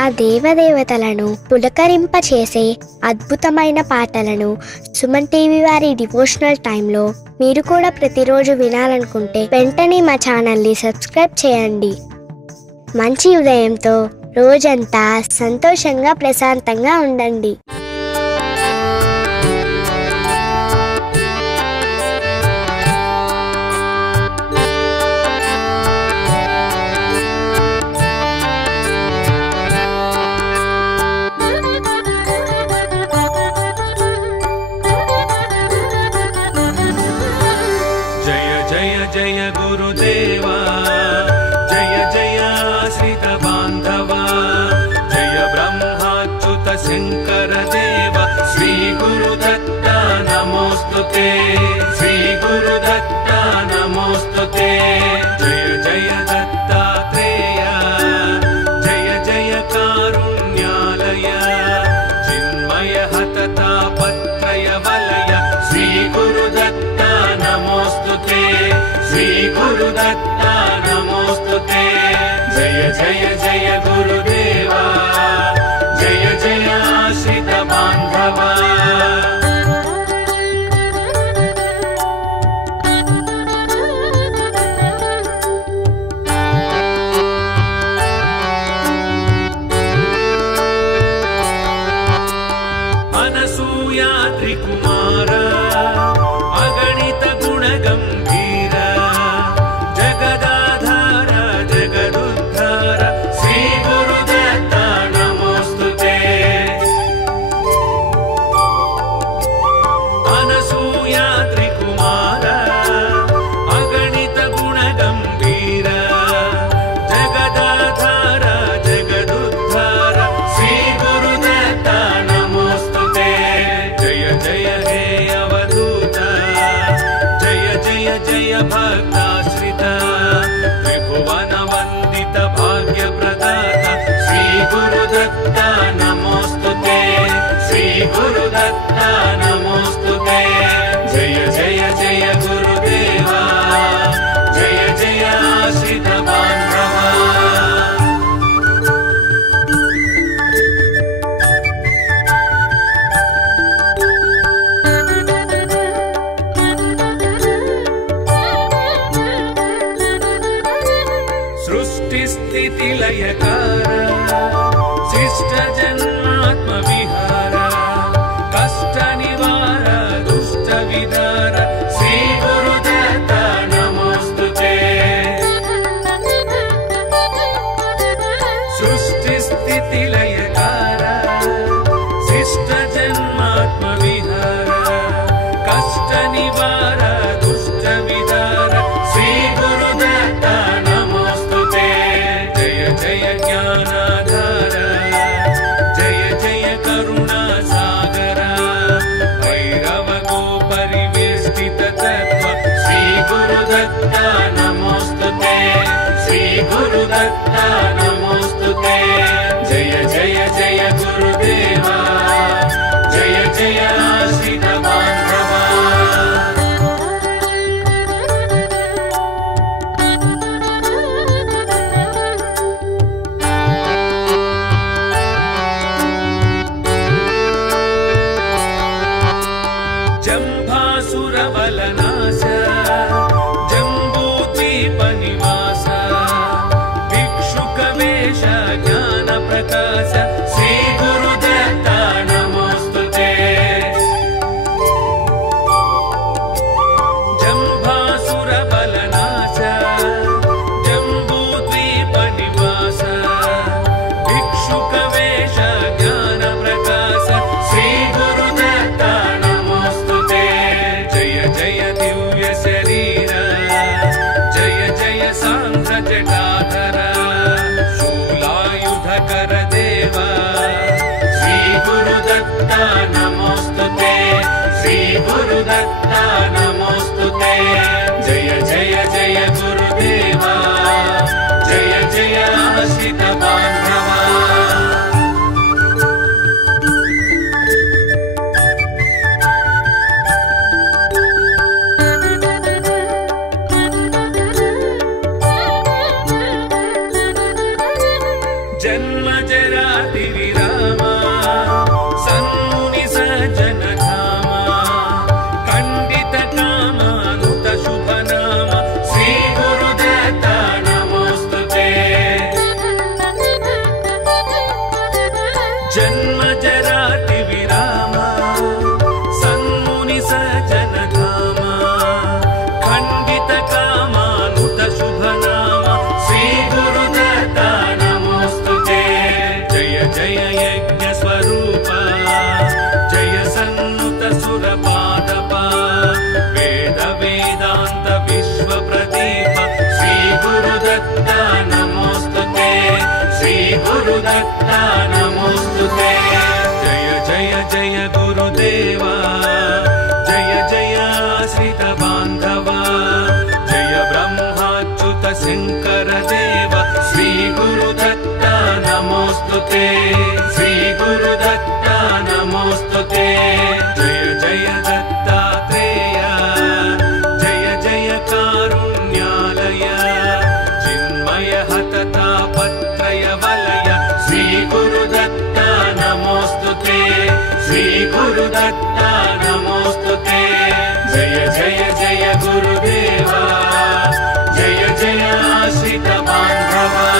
ఆ దేవదేవతలను పులకరింపచేసే అద్భుతమైన పాటలను సుమన్ టీవీ వారి డివోషనల్ టైంలో మీరు కూడా ప్రతిరోజు వినాలనుకుంటే వెంటనే మా ఛానల్ని సబ్స్క్రైబ్ చేయండి. మంచి ఉదయంతో రోజంతా సంతోషంగా ప్రశాంతంగా ఉండండి. जय गुरुदेवा जय जय आश्रित बांधवा जय ब्रह्माच्युत शंकर देव श्री गुरुदत्ता नमोस्तुते श्री गुरुदत्ता नमोस्तुते जय जय दत्तात्रेय जय जय कारुण्यालय चिन्मय हततापत्रय वलय श्री गुरुदत्ता नमोस्तुते श्री गुरुदत्ता नमोस्तुते जय जय जय गुरुदेवा जय जय आश्रित बांधवा अनसूया त्रिकुमार अगणित गुणगंभीर जगदाधार जगदुद्धार श्री गुरुदत्ता नमोस्तुते अनसूया त्रिकुमार अगणित गुणगंभीर जगदाधार जगदुद्धार श्री गुरुदत्ता नमोस्तुते जय जय हे अवधूत जय जय जय भक्ताश्रित त्रिभुवन वंदित भाग्य प्रदाता श्री गुरुदत्ता नमोस्तुते श्री गुरुदत्ता नमोस्तुते जय जय जय गुरुदेवा जय जय आश्रित बांधवा सृष्टि स्थिति लयकार शिष्ट जन्मात्म विहार कष्ट निवार दुष्ट विदार श्री गुरुदत्ता नमोस्तुते सृष्टि स्थिति लयकार शिष्ट जन्मात्म विहार कष्ट निवार दुष्ट विदार श्री गुरुदत्ता नमोस्तुते जय जय ज्ञानाधार जय जय करुणा सागर भैरव गो परिवेष्टित तत्व श्री गुरुदत्ता नमोस्तुते श्री गुरुदत्ता नमोस्तुते जय जय जय गुरुदेवा जय जय आश्रित बांधवा जंभासुर बलनाश जंबूद्वीप निवास भिक्षुक वेश ज्ञान प्रकाश श्री गुरुदत्ता नमोस्तुते जंभासुर बलनाश जंबूद्वीप निवास भिक्षुक वेश ज्ञान प्रकाश श्री गुरुदत्ता नमोस्तुते जय जय दिव्य शरीर जय जय सांध्र जटाधर शूलायुधकर देव श्री गुरुदत्ता नमोस्तुते श्री गुरुदत्ता नमोस्तुते जय जय जय गुरुदेवा जय जय आश्रित बांधवा जन्म जराति विरामा सन्मुनि सज्जन धामा खंडित कामानुत शुभ नाम श्री गुरुदत्त नमोस्तुते जन्म जराति विरामा सन्मुनि सज्जन धामा खंडित कामानुत शुभ नाम श्री गुरुदत्त नमोस्तुते जय जय यज्ञ स्वरूप जय सन्नुत सुर पादप वेद वेदांत विश्व प्रदीप श्री गुरुदत्त नमोस्तुते श्री गुरुदत्त नमोस्तुते जय जय जय गुरुदेवा जय जय आश्रित बांधवा जय ब्रह्माच्युत शंकर देव श्री गुरुदत्त नमोस्तुते श्री गुरुदत्त नमोस्तुते जय जय दत्तात्रेय जय जय कारुण्यालय चिन्मय हततापत्रय वलय श्री गुरुदत्त नमोस्तुते श्री गुरुदत्त नमोस्तुते जय जय जय गुरुदेवा जय जय आश्रित बांधवा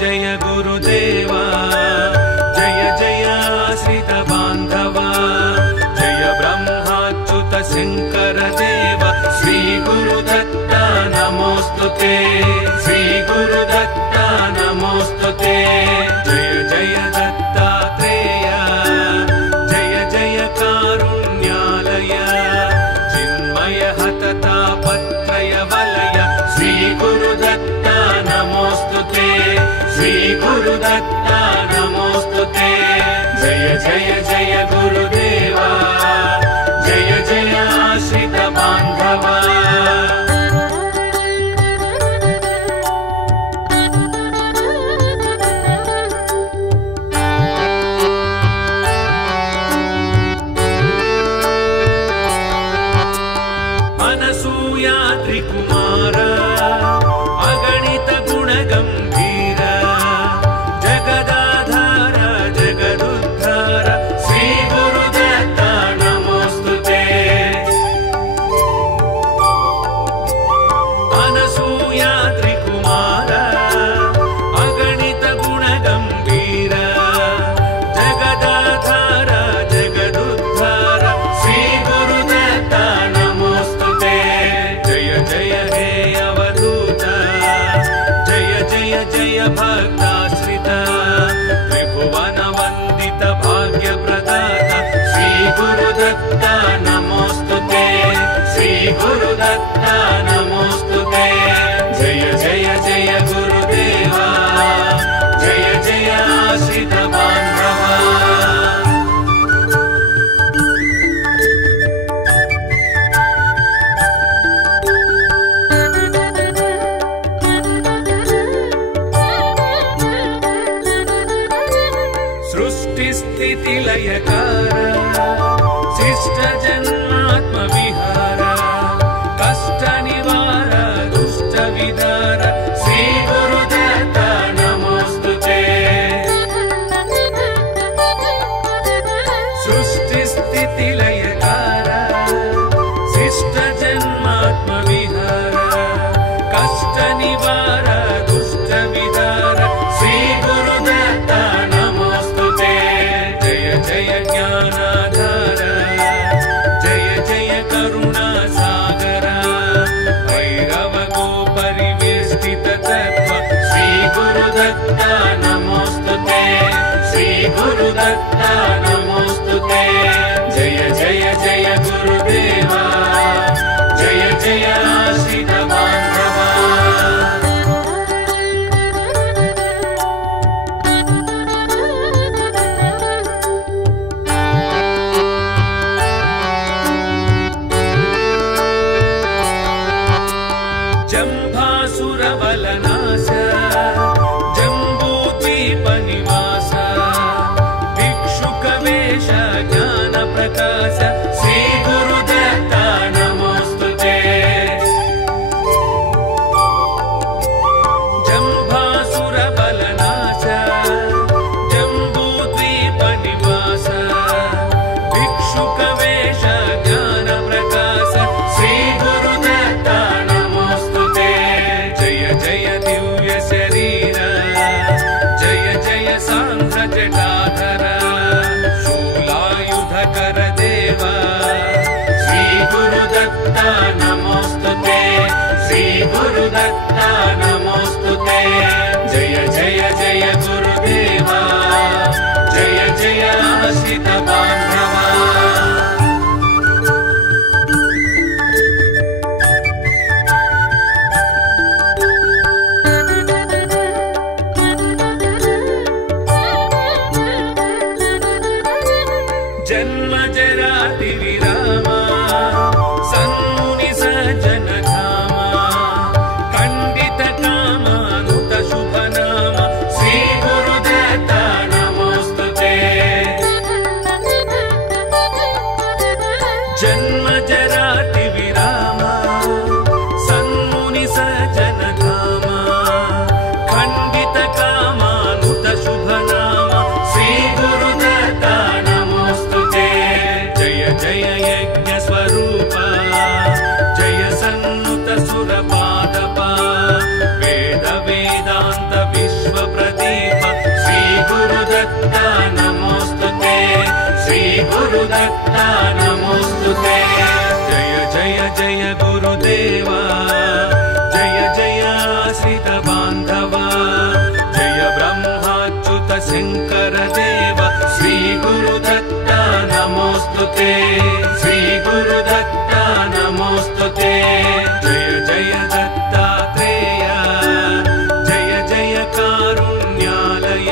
जय गुरुदेवा जय जय आश्रित बांधवा जय ब्रह्माच्युत शंकर देव श्री गुरुदत्त नमोस्तुते श्री गुरुदत्त नमोस्तुते जय जय दत्तात्रेय जय जय कारुण्यालय चिन्मय हततापत्रय वलय श्री गुरुदत्त नमोस्तुते श्री गुरुदत्त नमोस्तुते जय जय जय गुरुदेवा जय जय आश्रित बांधवा अनसूया त्रिकुमार अगणित गुण गंभीर जगदाधार जगदुद्धार श्री गुरुदत्त नमोस्तुते अनसूया त्रिकुमार अगणित गुण गंभीर जगदाधार जगदुद्धार श्री गुरुदत्त नमोस्तुते जय जय हे अवधूत जय जय जय भक्ताश्रित त्रिभुवन वंदित भाग्य प्रदाता श्री गुरुदत्त नमोस्तुते श्री गुरुदत्त नमोस्तुते जय जय जय गुरुदेवा जय जय आश्रित बांधवा सृष्टि स्थिति लयकार शिष्ट जन्मात्म विहार कष्ट निवार दुष्ट विदार श्री गुरुदत्त नमोस्तुते सृष्टि स्थिति लयकार शिष्ट जन्मात्म विहार कष्ट निवार दुष्ट विदार श्री गुरुदत्त नमोस्तुते जय जय ज्ञानाधार जय जय करुणा सागर भैरव गो परिवेष्टित तत्व श्री गुरुदत्त नमोस्तुते श्री गुरुदत्त नमोस्तुते जय जय जय गुरुदेवा जय जय गुरुदत्ता नमोस्तुते श्री गुरुदत्ता नमोस्तुते जय जय जय गुरुदेवा जय जय आश्रित बांधवा जन्म जराति विरामा सन्मुनि सज्जन धामा खंडित कामानुत शुभ नाम श्री गुरुदत्ता नमोस्तुते जन्म जराति विरामा सन्मुनि सज्जन धामा खंडित कामानुत शुभ नाम श्री गुरुदत्ता जय यज्ञ स्वरूपा जय सन्नुत सुरपादपा वेद वेदांत विश्व प्रदीप श्री गुरुदत्ता नमोस्तुते श्री गुरुदत्ता नमोस्तुते जय जय जय गुरुदेवा जय जय आश्रित बांधवा जय ब्रह्माच्युत शंकर देव श्री गुरुदत्ता नमोस्तुते श्री गुरुदत्ता नमोस्तुते जय जय दत्तात्रेय जय जय कारुण्यालय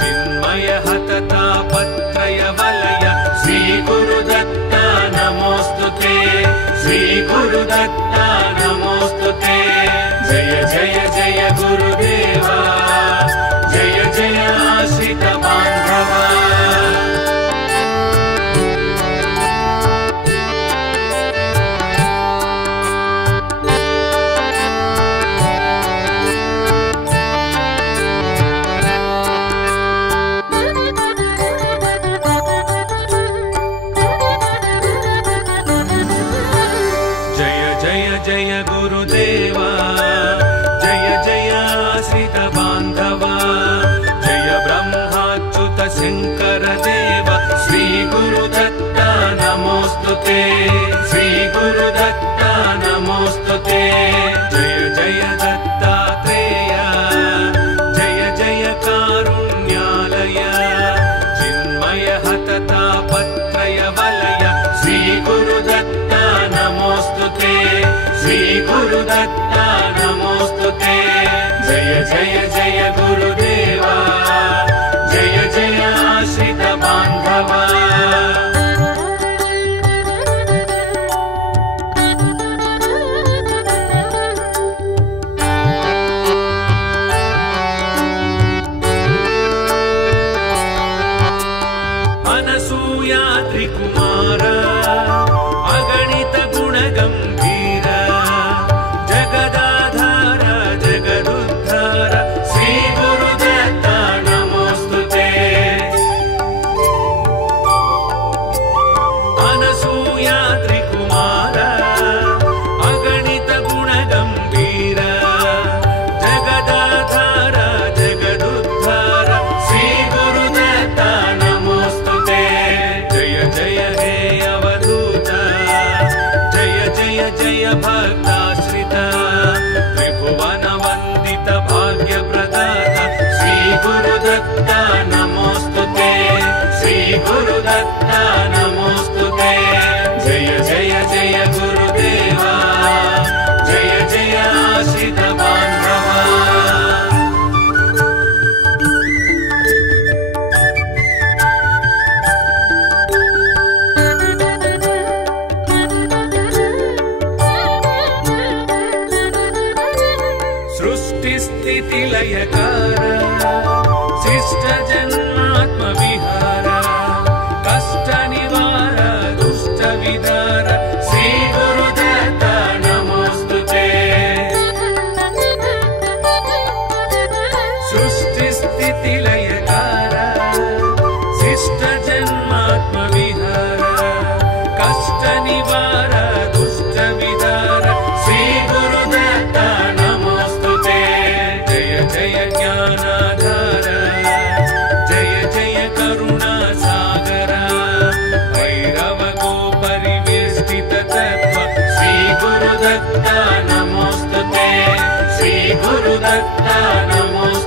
चिन्मय हततापत्रय वलय श्री गुरुदत्ता नमोस्तुते श्री गुरुदत्ता नमोस्तुते जय जय जय गुरुदेवा जय जय आश्रित बांधवा जय गुरुदेवा जय जय आश्रित बांधवा जय ब्रह्माच्युत शंकर देव श्री गुरुदत्ता नमोस्तुते श्री गुरुदत्ता नमोस्तुते जय जय दत्तात्रेय जय जय कारुण्यालय चिन्मय हततापत्रय वलय श्री गुरुदत्ता नमोस्तुते श्री गुरुदत्ता नमोस्तुते जय जय जय गुरुदेवा जय जय आश्रित बांधवा अनसूया त्रिकुमार अगणित गुणगंभीर जगदाधार जगदुद्धार श्री गुरुदत्ता नमोस्तुते अनसूया त्रिकुमार अगणित गुणगंभीर जगदाधार जगदुद्धार श्री गुरुदत्ता नमोस्तुते जय जय हे अवधूत जय जय जय भक्ताश्रित त्रिभुवन वंदित भाग्य प्रदाता श्री गुरुदत्ता नमोस्तुते श्री गुरुदत्ता नमोस्तुते जय जय जय गुरुदेवा जय जय आश्रित बांधवा सृष्टि लयकार शिष्ट जन्मात्म विहार कष्ट निवार दुष्ट विदार श्री गुरुदत्ता नमोस्तुते सृष्टि स्थिति लयकार शिष्ट जन्मात्म विहार कष्ट निवार दुष्ट विदार श्री गुरुदत्ता नमोस्तुते जय जय ज्ञानाधार जय गुरुदत्ता नमोस्तुते श्री गुरुदत्ता नमोस्तुते।